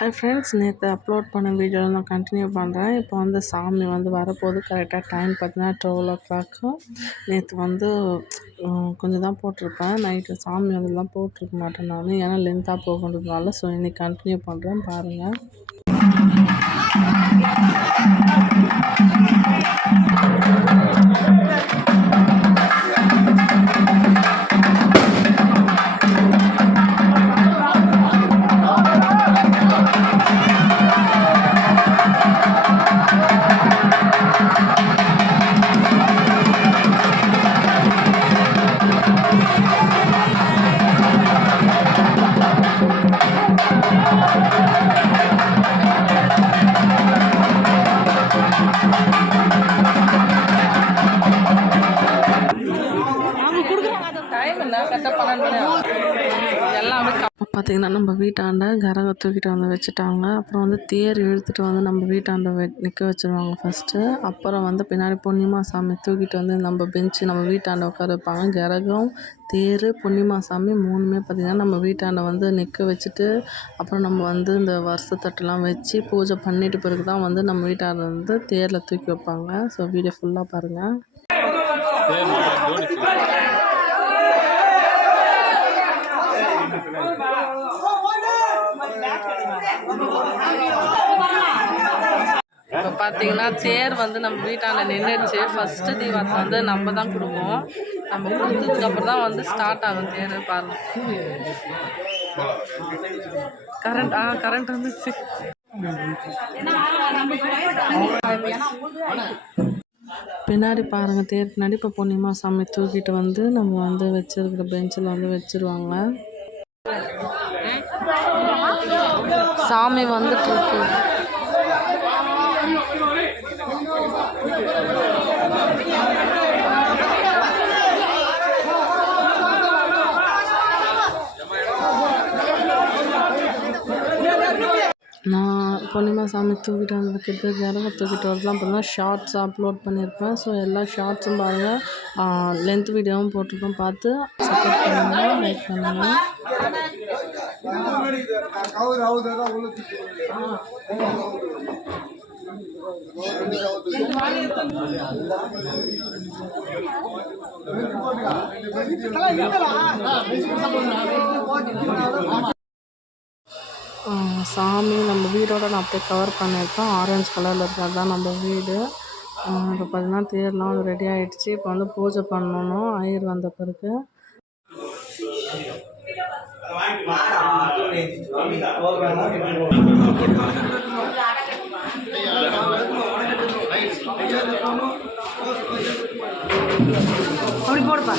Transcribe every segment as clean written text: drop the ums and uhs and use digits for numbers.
Hi friends, நேற்று upload பண்ண வீடியோவில் நான் கண்டினியூ பண்ணுறேன். இப்போ வந்து சாமி வந்து வரப்போகுது. கரெக்டாக டைம் பார்த்தீங்கன்னா 12 o'clock. நேற்று வந்து கொஞ்சம் தான் போட்டிருப்பேன். நைட்டு சாமி வந்தெல்லாம் போட்டிருக்க மாட்டேன் நான், ஏன்னா லென்த்தாக போகுன்றதுனால. ஸோ இன்றைக்கி கண்டினியூ பண்ணுறேன், பாருங்கள். பார்த்திங்கன்னா நம்ம வீட்டாண்ட கரகம் தூக்கிட்டு வந்து வச்சுட்டாங்க. அப்புறம் வந்து தேர் இழுத்துட்டு வந்து நம்ம வீட்டாண்ட நிற்க வச்சுருவாங்க ஃபஸ்ட்டு. அப்புறம் வந்து பின்னாடி பொன்னிமா சாமி தூக்கிட்டு வந்து நம்ம பெஞ்சு நம்ம வீட்டாண்ட உட்கார வைப்பாங்க. கரகம், தேர், பொன்னிமா சாமி மூணுமே பார்த்திங்கன்னா நம்ம வீட்டாண்ட வந்து நிற்க வச்சுட்டு, அப்புறம் நம்ம வந்து இந்த வருஷத்தட்டெலாம் வச்சு பூஜை பண்ணிட்டு பிறகு தான் வந்து நம்ம வீட்டாண்ட வந்து தேரில் தூக்கி வைப்பாங்க. ஸோ வீடியோ ஃபுல்லாக பாருங்கள். இப்போ பார்த்தீங்கன்னா தேர் வந்து நம்ம வீட்டாண்ட நின்றுச்சு. ஃபஸ்ட்டு தீபாவளி வந்து நம்ம தான் கொடுப்போம். நம்ம கொடுத்ததுக்கப்புறம் தான் வந்து ஸ்டார்ட் ஆகும் தேர். பாருங்க, கரண்ட் வந்துச்சு. பின்னாடி பாருங்கள், தேர் பின்னாடி இப்போ பொன்னிமா சாமி தூக்கிட்டு வந்து நம்ம வந்து வச்சுருக்கிற பெஞ்சில் வந்து வச்சுருவாங்க. சாமி வந்துட்டு இருக்கு. நான் பொன்னிமா சாமி தூக்கிட்டு வந்து வைக்கிறது, கரகம் தூக்கிட்டு வரலாம் அப்படின்னா ஷார்ட்ஸ் அப்லோட் பண்ணியிருப்பேன். ஸோ எல்லா ஷார்ட்ஸும் பாருங்கள், லென்த் வீடியோவும் போட்டிருப்பேன். பார்த்து சப்போர்ட் பண்ணுங்கள், லைக் பண்ணுங்கள். சாமி நம்ம வீடோட நான் அப்படியே கவர் பண்ணியிருப்பேன். ஆரஞ்சு கலரில் இருக்கிறது தான் நம்ம வீடு. இப்போ பார்த்தீங்கன்னா தேர்லாம் வந்து ரெடி ஆகிடுச்சு. இப்போ வந்து பூஜை பண்ணணும் ஐயர் வந்த பிறகு. அப்படி போடுப்பா.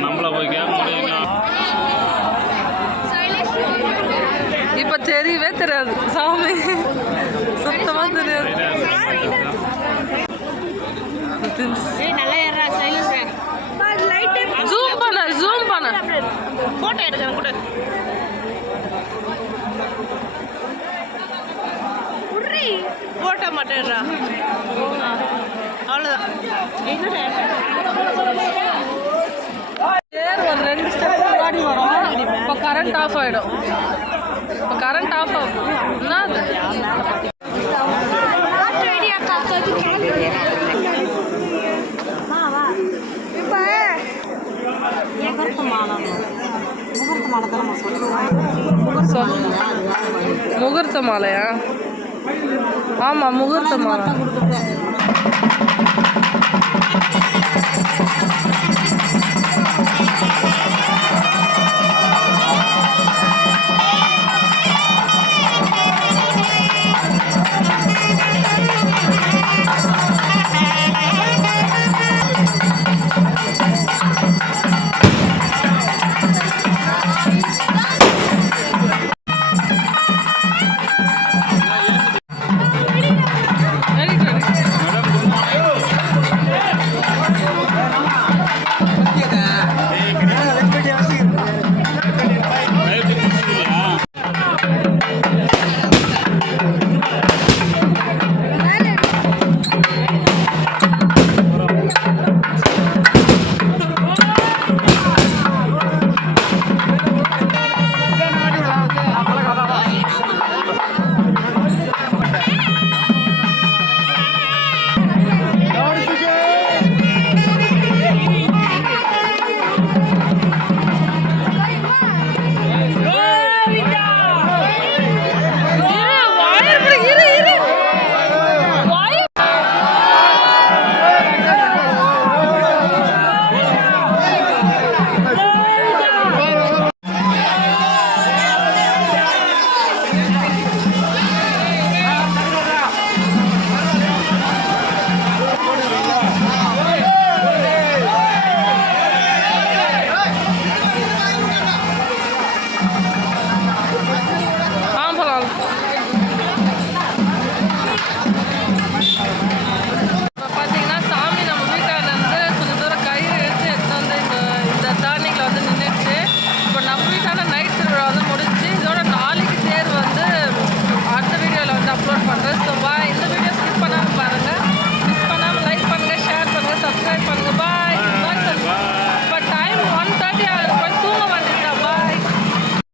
நம்மள போய் கேட்க முடியுங்களா? இப்போ தெரியவே தெரியாது சாமி, சுத்தமாக தெரியாது. ஜூம் பண்ண போட்டோ எடுக்கிறேன் கூட. போட்டோ மட்டும் எடுறா, அவ்வளோதான். ஒரு 2 ஸ்டெப் முன்னாடி வரும். இப்போ கரண்ட் ஆஃப் ஆகிடும். இப்போ கரண்ட் ஆஃப் ஆகும். என்ன அது? முகூர்த்த மாலையா? ஆமாம், முகூர்த்த மாலை.